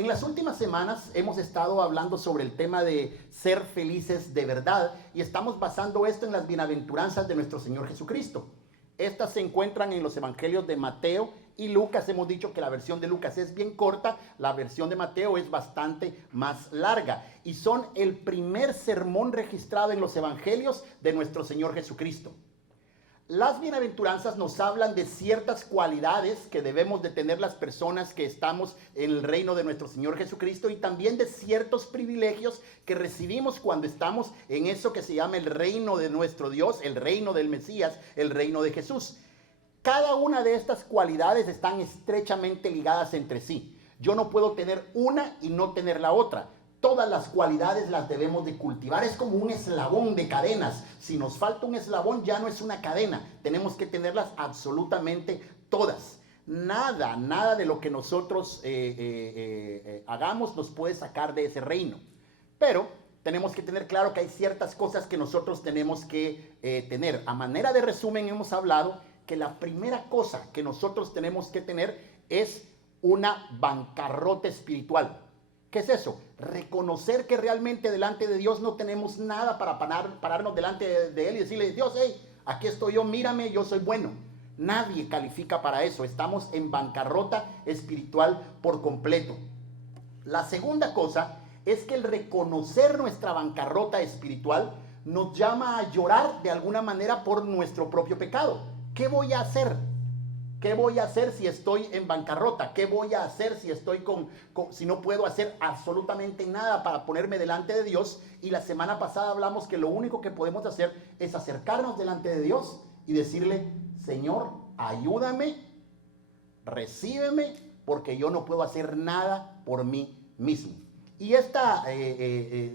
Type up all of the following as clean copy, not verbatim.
En las últimas semanas hemos estado hablando sobre el tema de ser felices de verdad y estamos basando esto en las bienaventuranzas de nuestro Señor Jesucristo. Estas se encuentran en los evangelios de Mateo y Lucas. Hemos dicho que la versión de Lucas es bien corta, la versión de Mateo es bastante más larga y son el primer sermón registrado en los evangelios de nuestro Señor Jesucristo. Las bienaventuranzas nos hablan de ciertas cualidades que debemos de tener las personas que estamos en el reino de nuestro Señor Jesucristo y también de ciertos privilegios que recibimos cuando estamos en eso que se llama el reino de nuestro Dios, el reino del Mesías, el reino de Jesús. Cada una de estas cualidades están estrechamente ligadas entre sí. Yo no puedo tener una y no tener la otra. Todas las cualidades las debemos de cultivar. Es como un eslabón de cadenas. Si nos falta un eslabón, ya no es una cadena. Tenemos que tenerlas absolutamente todas. Nada de lo que nosotros hagamos nos puede sacar de ese reino. Pero tenemos que tener claro que hay ciertas cosas que nosotros tenemos que tener. A manera de resumen, hemos hablado que la primera cosa que nosotros tenemos que tener es una bancarrota espiritual. ¿Qué es eso? Reconocer que realmente delante de Dios no tenemos nada para pararnos delante de Él y decirle, Dios, hey, aquí estoy yo, mírame, yo soy bueno. Nadie califica para eso. Estamos en bancarrota espiritual por completo. La segunda cosa es que el reconocer nuestra bancarrota espiritual nos llama a llorar de alguna manera por nuestro propio pecado. ¿Qué voy a hacer? ¿Qué voy a hacer si estoy en bancarrota? ¿Qué voy a hacer si estoy si no puedo hacer absolutamente nada para ponerme delante de Dios? Y la semana pasada hablamos que lo único que podemos hacer es acercarnos delante de Dios y decirle, Señor, ayúdame, recíbeme, porque yo no puedo hacer nada por mí mismo. Y esta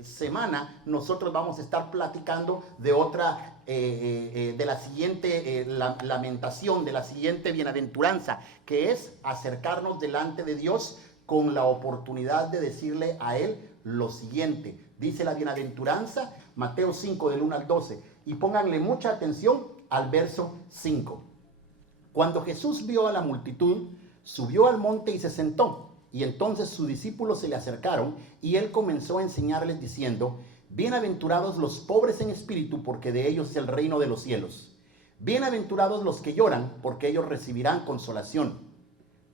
semana nosotros vamos a estar platicando de otra de la siguiente lamentación, de la siguiente bienaventuranza, que es acercarnos delante de Dios con la oportunidad de decirle a Él lo siguiente. Dice la bienaventuranza, Mateo 5 del 1 al 12, y pónganle mucha atención al verso 5. Cuando Jesús vio a la multitud, subió al monte y se sentó, y entonces sus discípulos se le acercaron, y Él comenzó a enseñarles diciendo, bienaventurados los pobres en espíritu, porque de ellos es el reino de los cielos. Bienaventurados los que lloran, porque ellos recibirán consolación.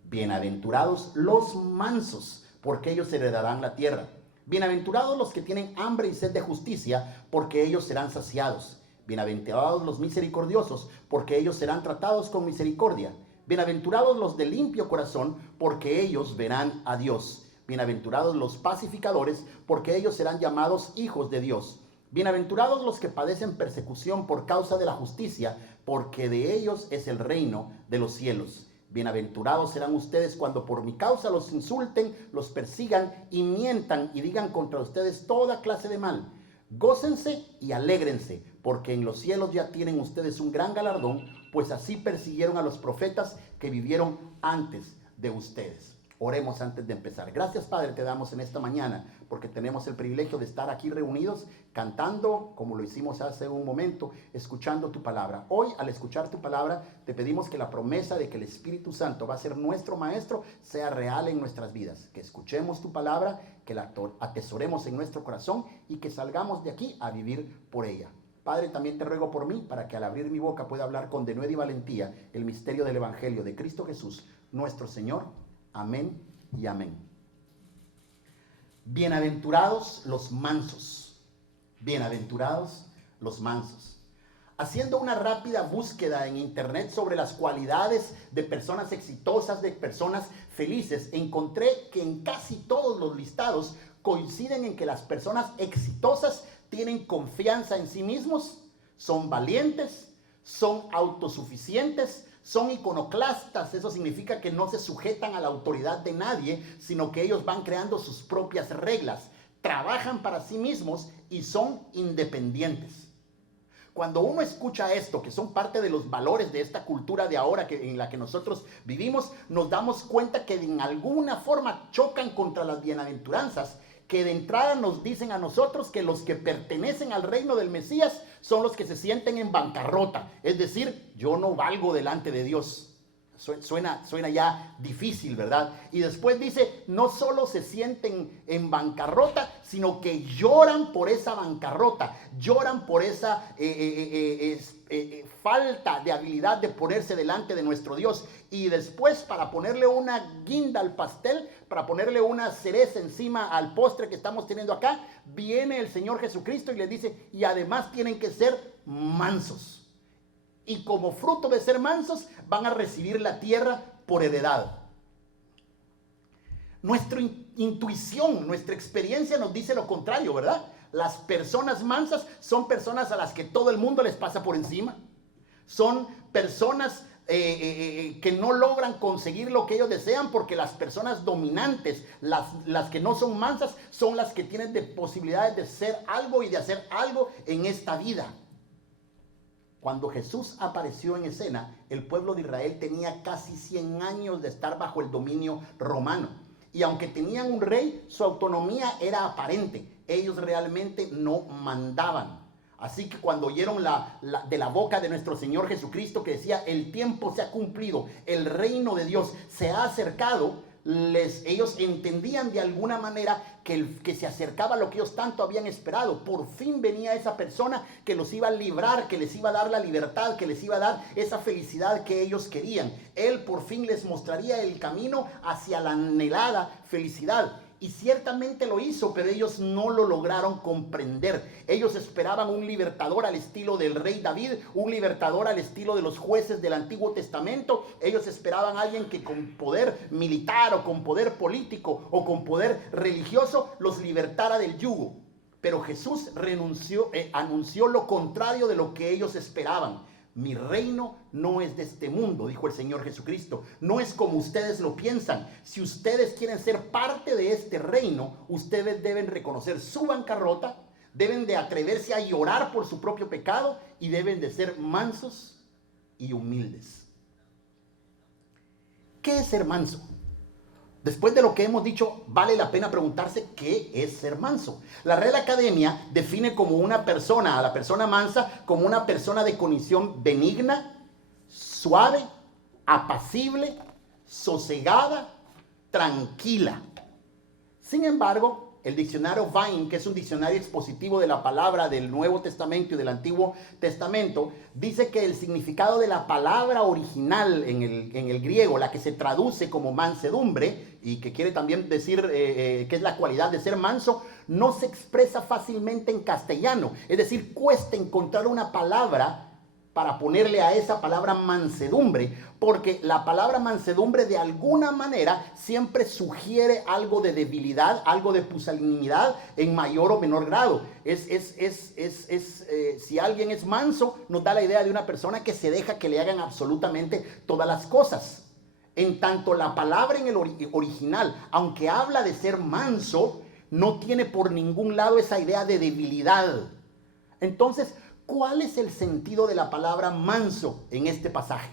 Bienaventurados los mansos, porque ellos heredarán la tierra. Bienaventurados los que tienen hambre y sed de justicia, porque ellos serán saciados. Bienaventurados los misericordiosos, porque ellos serán tratados con misericordia. Bienaventurados los de limpio corazón, porque ellos verán a Dios. Bienaventurados los pacificadores, porque ellos serán llamados hijos de Dios. Bienaventurados los que padecen persecución por causa de la justicia, porque de ellos es el reino de los cielos. Bienaventurados serán ustedes cuando por mi causa los insulten, los persigan y mientan y digan contra ustedes toda clase de mal. Gócense y alégrense, porque en los cielos ya tienen ustedes un gran galardón, pues así persiguieron a los profetas que vivieron antes de ustedes. Oremos antes de empezar. Gracias, Padre, te damos en esta mañana porque tenemos el privilegio de estar aquí reunidos cantando como lo hicimos hace un momento, escuchando tu palabra. Hoy, al escuchar tu palabra, te pedimos que la promesa de que el Espíritu Santo va a ser nuestro maestro sea real en nuestras vidas. Que escuchemos tu palabra, que la atesoremos en nuestro corazón y que salgamos de aquí a vivir por ella. Padre, también te ruego por mí para que al abrir mi boca pueda hablar con denuedo y valentía el misterio del Evangelio de Cristo Jesús, nuestro Señor. Amén y amén. Bienaventurados los mansos. Bienaventurados los mansos. Haciendo una rápida búsqueda en internet sobre las cualidades de personas exitosas, de personas felices, encontré que en casi todos los listados coinciden en que las personas exitosas tienen confianza en sí mismos, son valientes, son autosuficientes, son iconoclastas. Eso significa que no se sujetan a la autoridad de nadie, sino que ellos van creando sus propias reglas, trabajan para sí mismos y son independientes. Cuando uno escucha esto, que son parte de los valores de esta cultura de ahora en la que nosotros vivimos, nos damos cuenta que en alguna forma chocan contra las bienaventuranzas, que de entrada nos dicen a nosotros que los que pertenecen al reino del Mesías son los que se sienten en bancarrota. Es decir, yo no valgo delante de Dios. suena ya difícil, ¿verdad? Y después dice, no solo se sienten en bancarrota, sino que lloran por esa bancarrota, lloran por esa falta de habilidad de ponerse delante de nuestro Dios. Y después, para ponerle una guinda al pastel, para ponerle una cereza encima al postre que estamos teniendo acá, viene el Señor Jesucristo y les dice, y además tienen que ser mansos. Y como fruto de ser mansos, van a recibir la tierra por heredad. Nuestra intuición, nuestra experiencia nos dice lo contrario, ¿verdad? Las personas mansas son personas a las que todo el mundo les pasa por encima. Son personas que no logran conseguir lo que ellos desean, porque las personas dominantes, las que no son mansas, son las que tienen posibilidades de ser algo y de hacer algo en esta vida. Cuando Jesús apareció en escena, el pueblo de Israel tenía casi 100 años de estar bajo el dominio romano. Y aunque tenían un rey, su autonomía era aparente. Ellos realmente no mandaban. Así que cuando oyeron de la boca de nuestro Señor Jesucristo que decía, el tiempo se ha cumplido, el reino de Dios se ha acercado, ellos entendían de alguna manera que se acercaba a lo que ellos tanto habían esperado. Por fin venía esa persona que los iba a librar, que les iba a dar la libertad, que les iba a dar esa felicidad que ellos querían. Él por fin les mostraría el camino hacia la anhelada felicidad. Y ciertamente lo hizo, pero ellos no lo lograron comprender. Ellos esperaban un libertador al estilo del rey David, un libertador al estilo de los jueces del Antiguo Testamento. Ellos esperaban a alguien que con poder militar o con poder político o con poder religioso los libertara del yugo. Pero Jesús anunció lo contrario de lo que ellos esperaban. Mi reino no es de este mundo, dijo el Señor Jesucristo. No es como ustedes lo piensan. Si ustedes quieren ser parte de este reino, ustedes deben reconocer su bancarrota, deben de atreverse a llorar por su propio pecado y deben de ser mansos y humildes. ¿Qué es ser manso? Después de lo que hemos dicho, vale la pena preguntarse qué es ser manso. La Real Academia define como una persona, a la persona mansa, como una persona de condición benigna, suave, apacible, sosegada, tranquila. Sin embargo, el diccionario Vine, que es un diccionario expositivo de la palabra del Nuevo Testamento y del Antiguo Testamento, dice que el significado de la palabra original en el griego, la que se traduce como mansedumbre, y que quiere también decir que es la cualidad de ser manso, no se expresa fácilmente en castellano. Es decir, cuesta encontrar una palabra para ponerle a esa palabra mansedumbre, porque la palabra mansedumbre de alguna manera siempre sugiere algo de debilidad, algo de pusilanimidad en mayor o menor grado. Si alguien es manso, nos da la idea de una persona que se deja que le hagan absolutamente todas las cosas. En tanto, la palabra en el original, aunque habla de ser manso, no tiene por ningún lado esa idea de debilidad. Entonces, ¿cuál es el sentido de la palabra manso en este pasaje?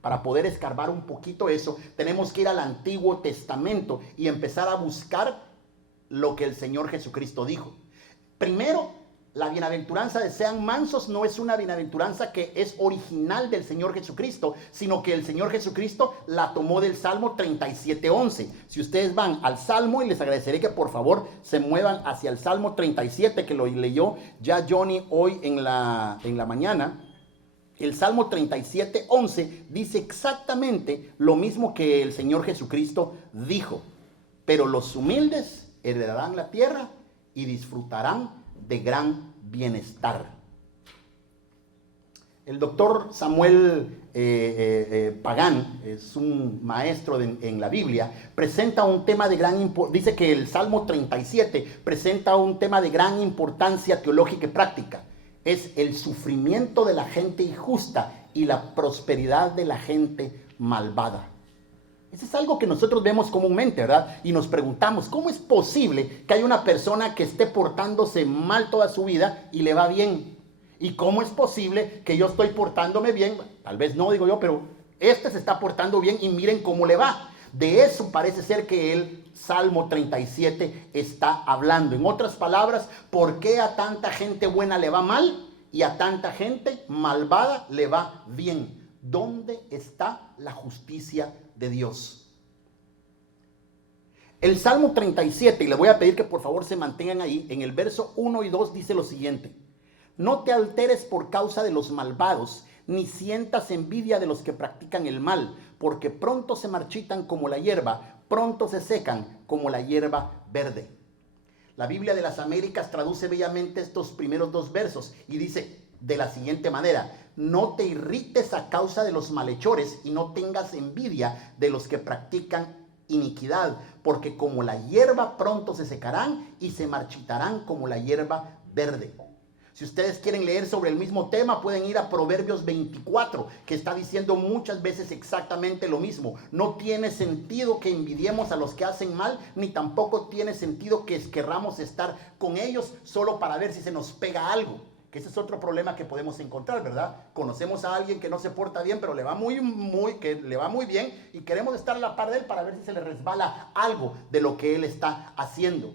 Para poder escarbar un poquito eso, tenemos que ir al Antiguo Testamento y empezar a buscar lo que el Señor Jesucristo dijo. Primero, la bienaventuranza de sean mansos no es una bienaventuranza que es original del Señor Jesucristo, sino que el Señor Jesucristo la tomó del Salmo 37:11. Si ustedes van al Salmo, y les agradeceré que por favor se muevan hacia el Salmo 37, que lo leyó ya Johnny hoy en la mañana. El Salmo 37:11 dice exactamente lo mismo que el Señor Jesucristo dijo. Pero los humildes heredarán la tierra y disfrutarán de gran bienestar. El doctor Samuel Pagán, es un maestro en la Biblia, presenta un tema de gran importancia. Dice que el Salmo 37 presenta un tema de gran importancia teológica y práctica. Es el sufrimiento de la gente injusta y la prosperidad de la gente malvada. Eso es algo que nosotros vemos comúnmente, ¿verdad? Y nos preguntamos, ¿cómo es posible que haya una persona que esté portándose mal toda su vida y le va bien? ¿Y cómo es posible que yo estoy portándome bien? Tal vez no, digo yo, pero este se está portando bien y miren cómo le va. De eso parece ser que el Salmo 37 está hablando. En otras palabras, ¿por qué a tanta gente buena le va mal y a tanta gente malvada le va bien? ¿Dónde está la justicia de Dios? El Salmo 37, y le voy a pedir que por favor se mantengan ahí, en el verso 1 y 2 dice lo siguiente: no te alteres por causa de los malvados, ni sientas envidia de los que practican el mal, porque pronto se marchitan como la hierba, pronto se secan como la hierba verde. La Biblia de las Américas traduce bellamente estos primeros dos versos y dice de la siguiente manera: no te irrites a causa de los malhechores y no tengas envidia de los que practican iniquidad, porque como la hierba pronto se secarán y se marchitarán como la hierba verde. Si ustedes quieren leer sobre el mismo tema, pueden ir a Proverbios 24, que está diciendo muchas veces exactamente lo mismo. No tiene sentido que envidiemos a los que hacen mal, ni tampoco tiene sentido que querramos estar con ellos solo para ver si se nos pega algo. Que ese es otro problema que podemos encontrar, ¿verdad? Conocemos a alguien que no se porta bien, pero le va muy bien, y queremos estar a la par de él para ver si se le resbala algo de lo que él está haciendo.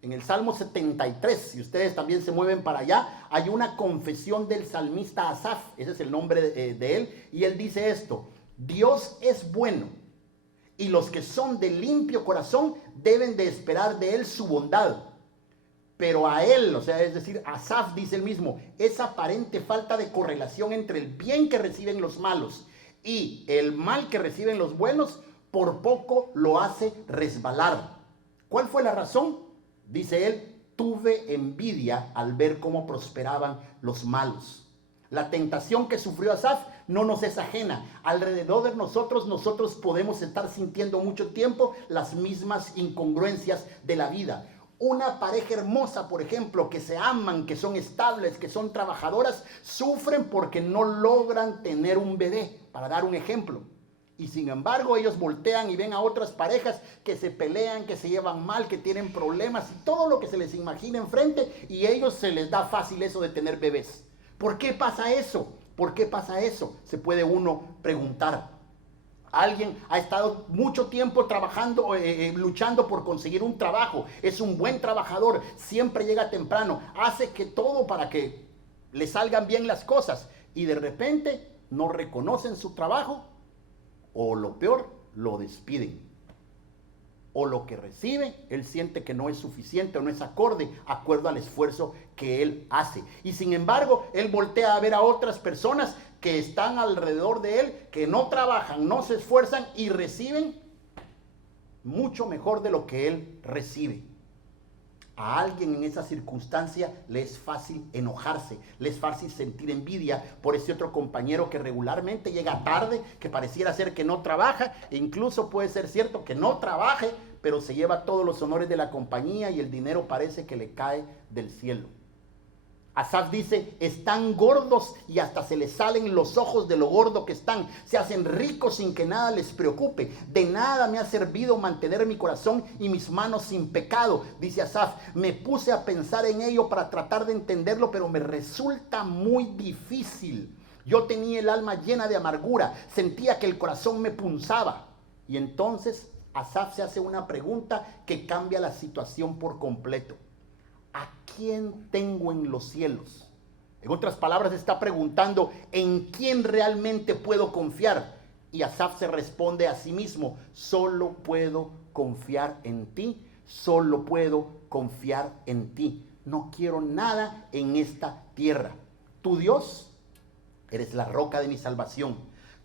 En el Salmo 73, si ustedes también se mueven para allá, hay una confesión del salmista Asaf, ese es el nombre de él, y él dice esto: Dios es bueno, y los que son de limpio corazón deben de esperar de él su bondad. Pero a él, o sea, es decir, Asaf dice el mismo, esa aparente falta de correlación entre el bien que reciben los malos y el mal que reciben los buenos, por poco lo hace resbalar. ¿Cuál fue la razón? Dice él: tuve envidia al ver cómo prosperaban los malos. La tentación que sufrió Asaf no nos es ajena. Alrededor de nosotros podemos estar sintiendo mucho tiempo las mismas incongruencias de la vida. Una pareja hermosa, por ejemplo, que se aman, que son estables, que son trabajadoras, sufren porque no logran tener un bebé, para dar un ejemplo. Y sin embargo, ellos voltean y ven a otras parejas que se pelean, que se llevan mal, que tienen problemas y todo lo que se les imagina enfrente, y a ellos se les da fácil eso de tener bebés. ¿Por qué pasa eso? ¿Por qué pasa eso? Se puede uno preguntar. Alguien ha estado mucho tiempo trabajando, luchando por conseguir un trabajo. Es un buen trabajador, siempre llega temprano, hace que todo para que le salgan bien las cosas. Y de repente no reconocen su trabajo, o lo peor, lo despiden. O lo que recibe, él siente que no es suficiente o no es acuerdo al esfuerzo que él hace. Y sin embargo, él voltea a ver a otras personas que están alrededor de él, que no trabajan, no se esfuerzan y reciben mucho mejor de lo que él recibe. A alguien en esa circunstancia le es fácil enojarse, le es fácil sentir envidia por ese otro compañero que regularmente llega tarde, que pareciera ser que no trabaja, e incluso puede ser cierto que no trabaje, pero se lleva todos los honores de la compañía y el dinero parece que le cae del cielo. Asaf dice: están gordos y hasta se les salen los ojos de lo gordo que están. Se hacen ricos sin que nada les preocupe. De nada me ha servido mantener mi corazón y mis manos sin pecado, dice Asaf. Me puse a pensar en ello para tratar de entenderlo, pero me resulta muy difícil. Yo tenía el alma llena de amargura, sentía que el corazón me punzaba. Y entonces Asaf se hace una pregunta que cambia la situación por completo: ¿a quién tengo en los cielos? En otras palabras, está preguntando: ¿en quién realmente puedo confiar? Y Asaf se responde a sí mismo: solo puedo confiar en ti, solo puedo confiar en ti. No quiero nada en esta tierra. Tú, Dios, eres la roca de mi salvación.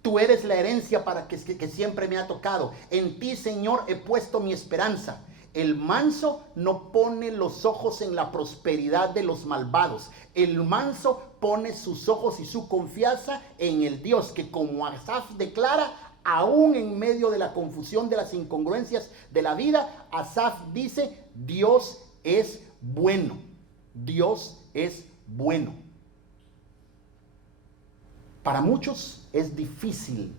Tú eres la herencia que siempre me ha tocado. En ti, Señor, he puesto mi esperanza. El manso no pone los ojos en la prosperidad de los malvados. El manso pone sus ojos y su confianza en el Dios que, como Asaf declara, aún en medio de la confusión de las incongruencias de la vida, Asaf dice: Dios es bueno. Dios es bueno. Para muchos es difícil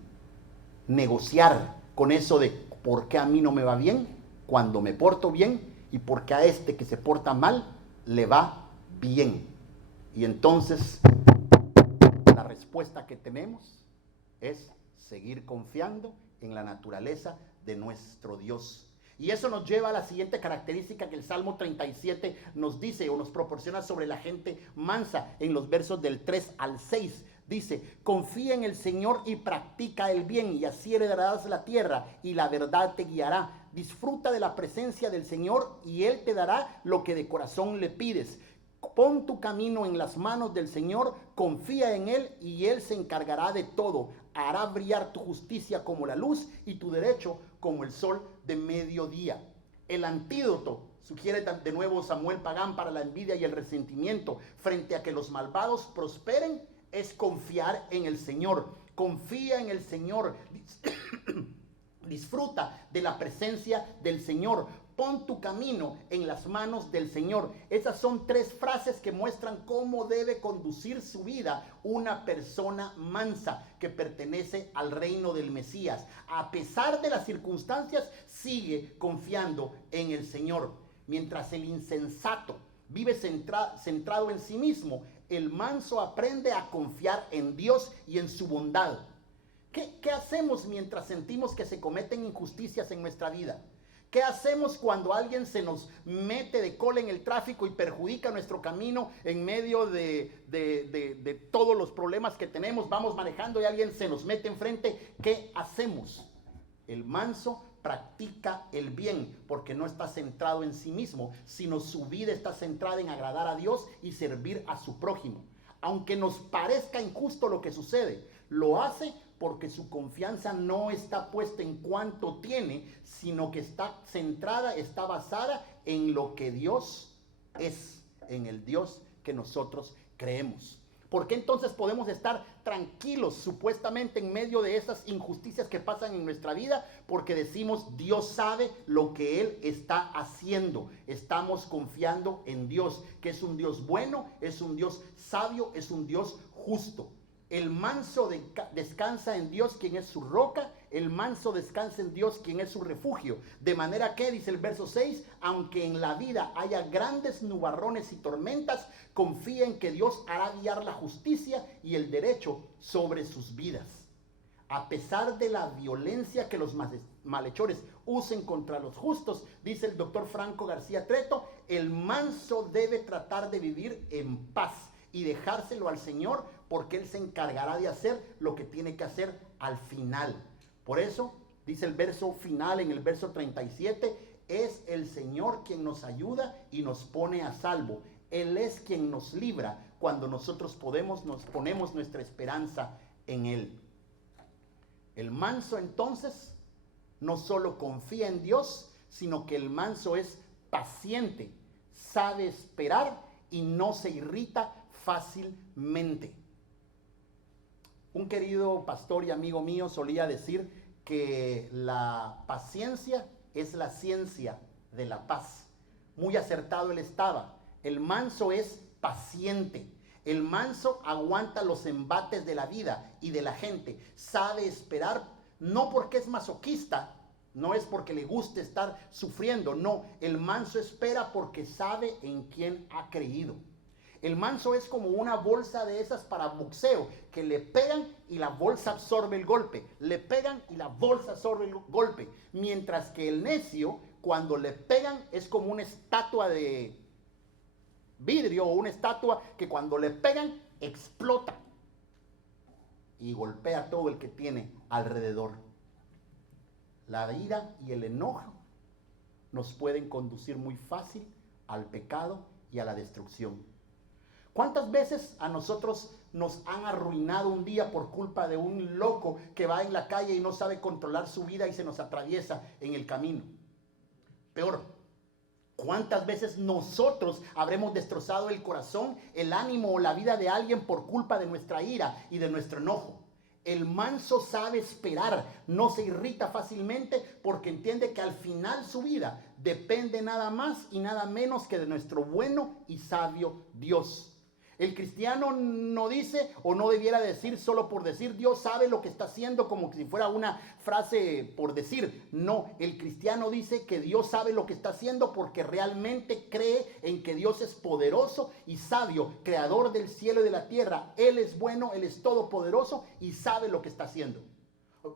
negociar con eso de ¿por qué a mí no me va bien cuando me porto bien, y porque a este que se porta mal le va bien? Y entonces la respuesta que tenemos es seguir confiando en la naturaleza de nuestro Dios. Y eso nos lleva a la siguiente característica que el Salmo 37 nos dice o nos proporciona sobre la gente mansa en los versos del 3 al 6. Dice, confía en el Señor y practica el bien, y así heredarás la tierra y la verdad te guiará. Disfruta de la presencia del Señor y Él te dará lo que de corazón le pides. Pon tu camino en las manos del Señor, confía en Él y Él se encargará de todo. Hará brillar tu justicia como la luz y tu derecho como el sol de mediodía. El antídoto, sugiere de nuevo Samuel Pagán, para la envidia y el resentimiento frente a que los malvados prosperen, es confiar en el Señor. Confía en el Señor. Disfruta de la presencia del Señor. Pon tu camino en las manos del Señor. Esas son 3 frases que muestran cómo debe conducir su vida una persona mansa que pertenece al reino del Mesías. A pesar de las circunstancias, sigue confiando en el Señor. Mientras el insensato vive centrado en sí mismo, el manso aprende a confiar en Dios y en su bondad. ¿Qué hacemos mientras sentimos que se cometen injusticias en nuestra vida? ¿Qué hacemos cuando alguien se nos mete de cola en el tráfico y perjudica nuestro camino en medio de todos los problemas que tenemos? Vamos manejando y alguien se nos mete enfrente. ¿Qué hacemos? El manso practica el bien porque no está centrado en sí mismo, sino su vida está centrada en agradar a Dios y servir a su prójimo. Aunque nos parezca injusto lo que sucede, lo hace porque su confianza no está puesta en cuánto tiene, sino que está centrada, está basada en lo que Dios es, en el Dios que nosotros creemos. ¿Por qué entonces podemos estar tranquilos supuestamente en medio de esas injusticias que pasan en nuestra vida? Porque decimos, Dios sabe lo que Él está haciendo. Estamos confiando en Dios, que es un Dios bueno, es un Dios sabio, es un Dios justo. El manso descansa en Dios, quien es su roca. El manso descansa en Dios, quien es su refugio. De manera que, dice el verso 6, aunque en la vida haya grandes nubarrones y tormentas, confía en que Dios hará guiar la justicia y el derecho sobre sus vidas. A pesar de la violencia que los malhechores usen contra los justos, dice el doctor Franco García Treto, el manso debe tratar de vivir en paz y dejárselo al Señor, porque Él se encargará de hacer lo que tiene que hacer al final. Por eso, dice el verso final en el verso 37, es el Señor quien nos ayuda y nos pone a salvo. Él es quien nos libra cuando nosotros nos ponemos nuestra esperanza en Él. El manso entonces no solo confía en Dios, sino que el manso es paciente, sabe esperar y no se irrita fácilmente. Un querido pastor y amigo mío solía decir que la paciencia es la ciencia de la paz. Muy acertado él estaba. El manso es paciente. El manso aguanta los embates de la vida y de la gente. Sabe esperar, no porque es masoquista, no es porque le guste estar sufriendo, no. El manso espera porque sabe en quién ha creído. El manso es como una bolsa de esas para boxeo, que le pegan y la bolsa absorbe el golpe. Le pegan y la bolsa absorbe el golpe. Mientras que el necio, cuando le pegan, es como una estatua de vidrio o una estatua que cuando le pegan, explota y golpea a todo el que tiene alrededor. La ira y el enojo nos pueden conducir muy fácil al pecado y a la destrucción. ¿Cuántas veces a nosotros nos han arruinado un día por culpa de un loco que va en la calle y no sabe controlar su vida y se nos atraviesa en el camino? Peor, ¿cuántas veces nosotros habremos destrozado el corazón, el ánimo o la vida de alguien por culpa de nuestra ira y de nuestro enojo? El manso sabe esperar, no se irrita fácilmente porque entiende que al final su vida depende nada más y nada menos que de nuestro bueno y sabio Dios. El cristiano no dice o no debiera decir solo por decir Dios sabe lo que está haciendo, como si fuera una frase por decir. No, el cristiano dice que Dios sabe lo que está haciendo porque realmente cree en que Dios es poderoso y sabio, creador del cielo y de la tierra. Él es bueno, Él es todopoderoso y sabe lo que está haciendo.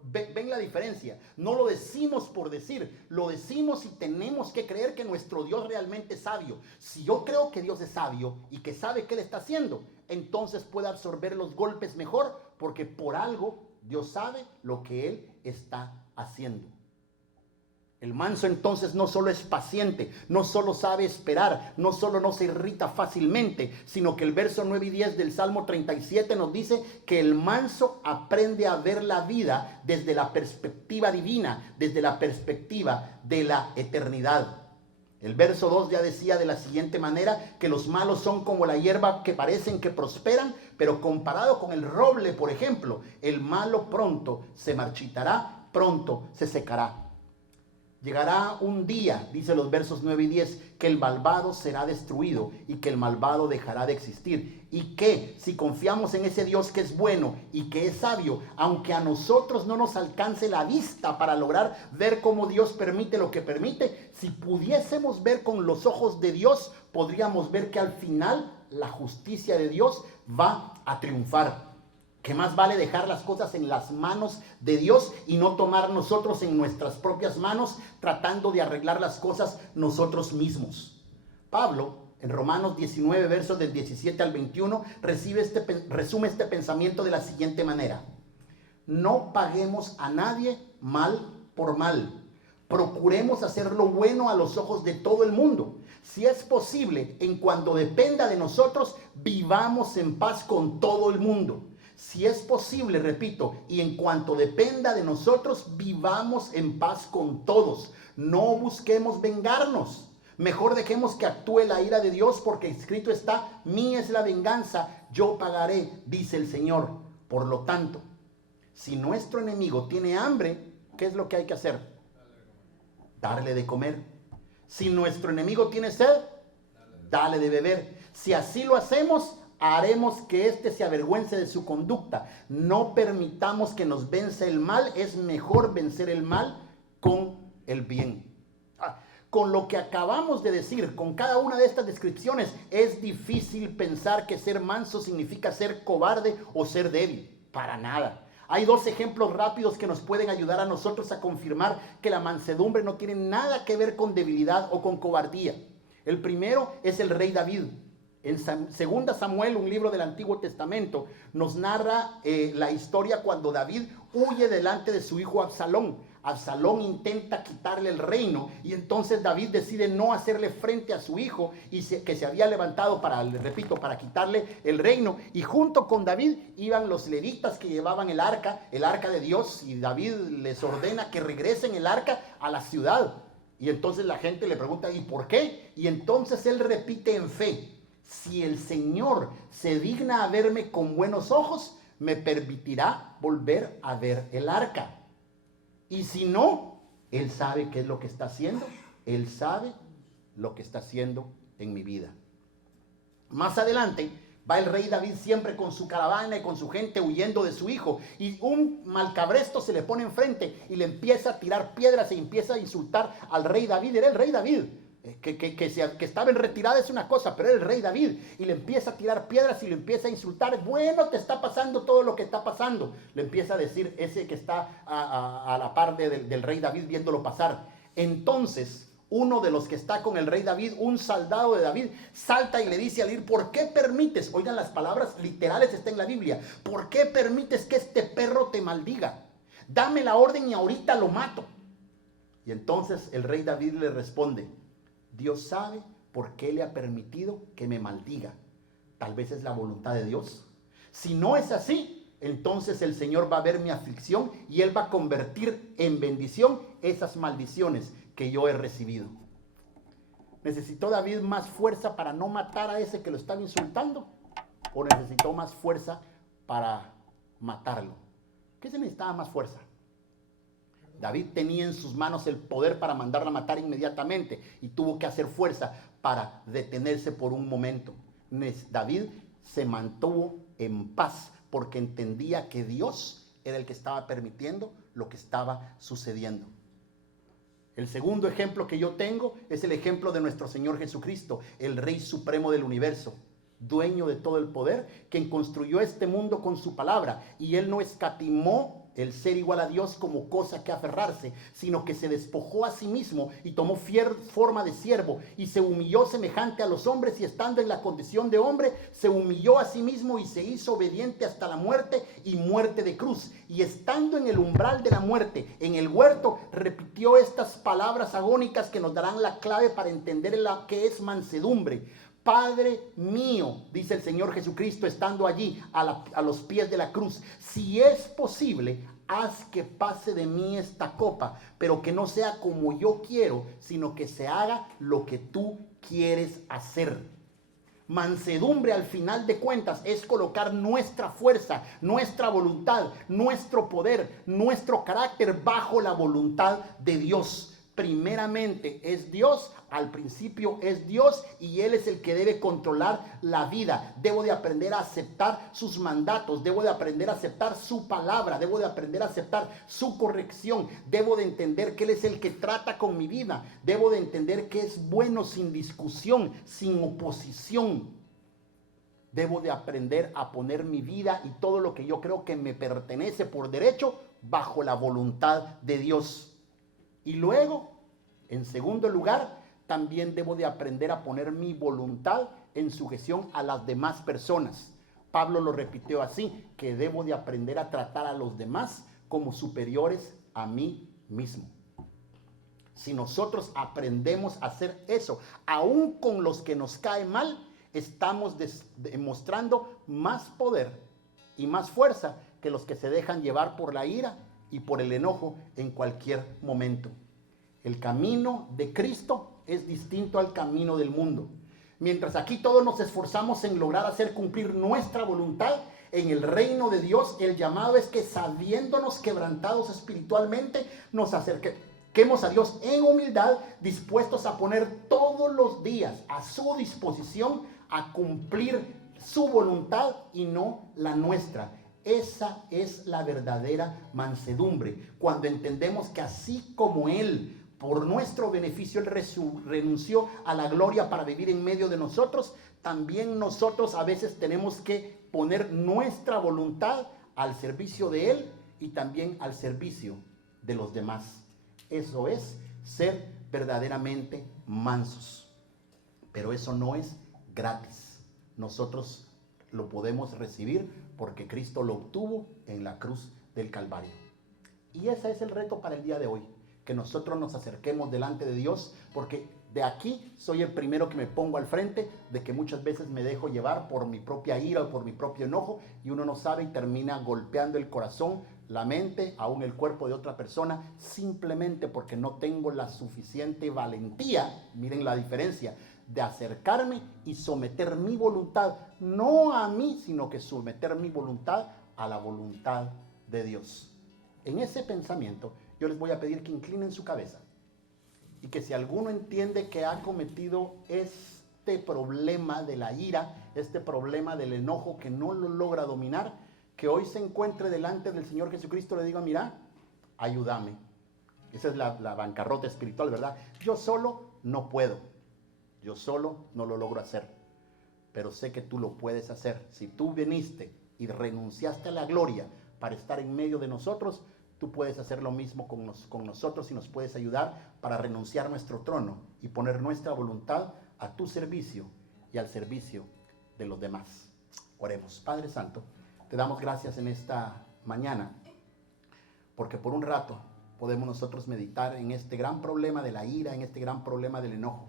¿Ven la diferencia? No lo decimos por decir, lo decimos y tenemos que creer que nuestro Dios realmente es sabio. Si yo creo que Dios es sabio y que sabe qué le está haciendo, entonces puede absorber los golpes mejor, porque por algo Dios sabe lo que Él está haciendo. El manso entonces no solo es paciente, no solo sabe esperar, no solo no se irrita fácilmente, sino que el verso 9 y 10 del Salmo 37 nos dice que el manso aprende a ver la vida desde la perspectiva divina, desde la perspectiva de la eternidad. El verso 2 ya decía de la siguiente manera que los malos son como la hierba que parecen que prosperan, pero comparado con el roble, por ejemplo, el malo pronto se marchitará, pronto se secará. Llegará un día, dice los versos 9 y 10, que el malvado será destruido y que el malvado dejará de existir. Y que si confiamos en ese Dios que es bueno y que es sabio, aunque a nosotros no nos alcance la vista para lograr ver cómo Dios permite lo que permite, si pudiésemos ver con los ojos de Dios, podríamos ver que al final la justicia de Dios va a triunfar. Que más vale dejar las cosas en las manos de Dios y no tomar nosotros en nuestras propias manos tratando de arreglar las cosas nosotros mismos. Pablo, en Romanos 19, versos del 17 al 21, resume este pensamiento de la siguiente manera. No paguemos a nadie mal por mal. Procuremos hacer lo bueno a los ojos de todo el mundo. Si es posible, en cuanto dependa de nosotros, vivamos en paz con todo el mundo. Si es posible, repito, y en cuanto dependa de nosotros, vivamos en paz con todos. No busquemos vengarnos. Mejor dejemos que actúe la ira de Dios, porque escrito está, mía es la venganza, yo pagaré, dice el Señor. Por lo tanto, si nuestro enemigo tiene hambre, ¿qué es lo que hay que hacer? Darle de comer. Si nuestro enemigo tiene sed, dale de beber. Si así lo hacemos, haremos que éste se avergüence de su conducta. No permitamos que nos vence el mal. Es mejor vencer el mal con el bien. Con lo que acabamos de decir, con cada una de estas descripciones, es difícil pensar que ser manso significa ser cobarde o ser débil. Para nada. Hay dos ejemplos rápidos que nos pueden ayudar a nosotros a confirmar que la mansedumbre no tiene nada que ver con debilidad o con cobardía. El primero es el rey David. En 2 Samuel, un libro del Antiguo Testamento, nos narra la historia cuando David huye delante de su hijo Absalón. Absalón intenta quitarle el reino y entonces David decide no hacerle frente a su hijo que se había levantado para quitarle el reino. Y junto con David iban los levitas que llevaban el arca de Dios, y David les ordena que regresen el arca a la ciudad. Y entonces la gente le pregunta, ¿y por qué? Y entonces él repite en fe: si el Señor se digna a verme con buenos ojos, me permitirá volver a ver el arca. Y si no, Él sabe qué es lo que está haciendo. Él sabe lo que está haciendo en mi vida. Más adelante va el rey David siempre con su caravana y con su gente huyendo de su hijo. Y un malcabresto se le pone enfrente y le empieza a tirar piedras e empieza a insultar al rey David. Era el rey David. Que estaba en retirada es una cosa, pero era el rey David, y le empieza a tirar piedras y le empieza a insultar. Bueno, te está pasando todo lo que está pasando, le empieza a decir ese que está a la par del rey David viéndolo pasar. Entonces uno de los que está con el rey David, un soldado de David, salta y le dice al ir: ¿por qué permites? Oigan, las palabras literales están en la Biblia. ¿Por qué permites que este perro te maldiga? Dame la orden y ahorita lo mato. Y entonces el rey David le responde: Dios sabe por qué le ha permitido que me maldiga. Tal vez es la voluntad de Dios. Si no es así, entonces el Señor va a ver mi aflicción y Él va a convertir en bendición esas maldiciones que yo he recibido. ¿Necesitó David más fuerza para no matar a ese que lo estaba insultando? ¿O necesitó más fuerza para matarlo? ¿Qué se necesitaba más fuerza? David tenía en sus manos el poder para mandarla a matar inmediatamente y tuvo que hacer fuerza para detenerse por un momento. David se mantuvo en paz porque entendía que Dios era el que estaba permitiendo lo que estaba sucediendo. El segundo ejemplo que yo tengo es el ejemplo de nuestro Señor Jesucristo, el Rey Supremo del universo, dueño de todo el poder, quien construyó este mundo con su palabra, y Él no escatimó el ser igual a Dios como cosa que aferrarse, sino que se despojó a sí mismo y tomó forma de siervo y se humilló semejante a los hombres, y estando en la condición de hombre, se humilló a sí mismo y se hizo obediente hasta la muerte y muerte de cruz. Y estando en el umbral de la muerte, en el huerto, repitió estas palabras agónicas que nos darán la clave para entender qué es mansedumbre. Padre mío, dice el Señor Jesucristo estando allí a los pies de la cruz, si es posible, haz que pase de mí esta copa, pero que no sea como yo quiero, sino que se haga lo que tú quieres hacer. Mansedumbre, al final de cuentas, es colocar nuestra fuerza, nuestra voluntad, nuestro poder, nuestro carácter bajo la voluntad de Dios. Primeramente es Dios, al principio es Dios, y Él es el que debe controlar la vida. Debo de aprender a aceptar sus mandatos, debo de aprender a aceptar su palabra, debo de aprender a aceptar su corrección, debo de entender que Él es el que trata con mi vida, debo de entender que es bueno sin discusión, sin oposición. Debo de aprender a poner mi vida y todo lo que yo creo que me pertenece por derecho bajo la voluntad de Dios. Y luego, en segundo lugar, también debo de aprender a poner mi voluntad en sujeción a las demás personas. Pablo lo repitió así, que debo de aprender a tratar a los demás como superiores a mí mismo. Si nosotros aprendemos a hacer eso, aún con los que nos cae mal, estamos demostrando más poder y más fuerza que los que se dejan llevar por la ira y por el enojo en cualquier momento. El camino de Cristo es distinto al camino del mundo. Mientras aquí todos nos esforzamos en lograr hacer cumplir nuestra voluntad, en el reino de Dios el llamado es que, sabiéndonos quebrantados espiritualmente, nos acerquemos a Dios en humildad, dispuestos a poner todos los días a su disposición a cumplir su voluntad y no la nuestra. Esa es la verdadera mansedumbre, cuando entendemos que así como Él, por nuestro beneficio, Él renunció a la gloria para vivir en medio de nosotros, también nosotros a veces tenemos que poner nuestra voluntad al servicio de Él y también al servicio de los demás. Eso es ser verdaderamente mansos. Pero eso no es gratis. Nosotros lo podemos recibir porque Cristo lo obtuvo en la cruz del Calvario. Y ese es el reto para el día de hoy, que nosotros nos acerquemos delante de Dios, porque de aquí soy el primero que me pongo al frente de que muchas veces me dejo llevar por mi propia ira o por mi propio enojo, y uno no sabe y termina golpeando el corazón, la mente, aún el cuerpo de otra persona, simplemente porque no tengo la suficiente valentía, miren la diferencia, de acercarme y someter mi voluntad, no a mí, sino que someter mi voluntad a la voluntad de Dios. En ese pensamiento, yo les voy a pedir que inclinen su cabeza y que si alguno entiende que ha cometido este problema de la ira, este problema del enojo que no lo logra dominar, que hoy se encuentre delante del Señor Jesucristo, le diga: mira, ayúdame. Esa es la bancarrota espiritual, ¿verdad? Yo solo no puedo. Yo solo no lo logro hacer, pero sé que tú lo puedes hacer. Si tú viniste y renunciaste a la gloria para estar en medio de nosotros, tú puedes hacer lo mismo con nosotros y nos puedes ayudar para renunciar a nuestro trono y poner nuestra voluntad a tu servicio y al servicio de los demás. Oremos. Padre Santo, te damos gracias en esta mañana, porque por un rato podemos nosotros meditar en este gran problema de la ira, en este gran problema del enojo,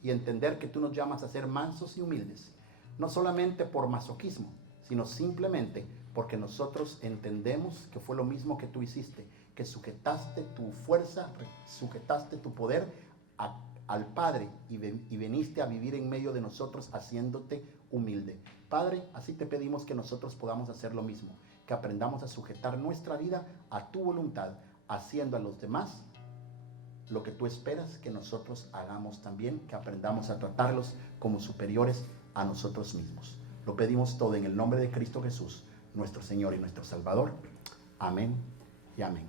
y entender que tú nos llamas a ser mansos y humildes, no solamente por masoquismo, sino simplemente porque nosotros entendemos que fue lo mismo que tú hiciste, que sujetaste tu fuerza, sujetaste tu poder al Padre y viniste a vivir en medio de nosotros haciéndote humilde. Padre, así te pedimos que nosotros podamos hacer lo mismo, que aprendamos a sujetar nuestra vida a tu voluntad, haciendo a los demás lo que tú esperas que nosotros hagamos también, que aprendamos a tratarlos como superiores a nosotros mismos. Lo pedimos todo en el nombre de Cristo Jesús, nuestro Señor y nuestro Salvador. Amén y amén.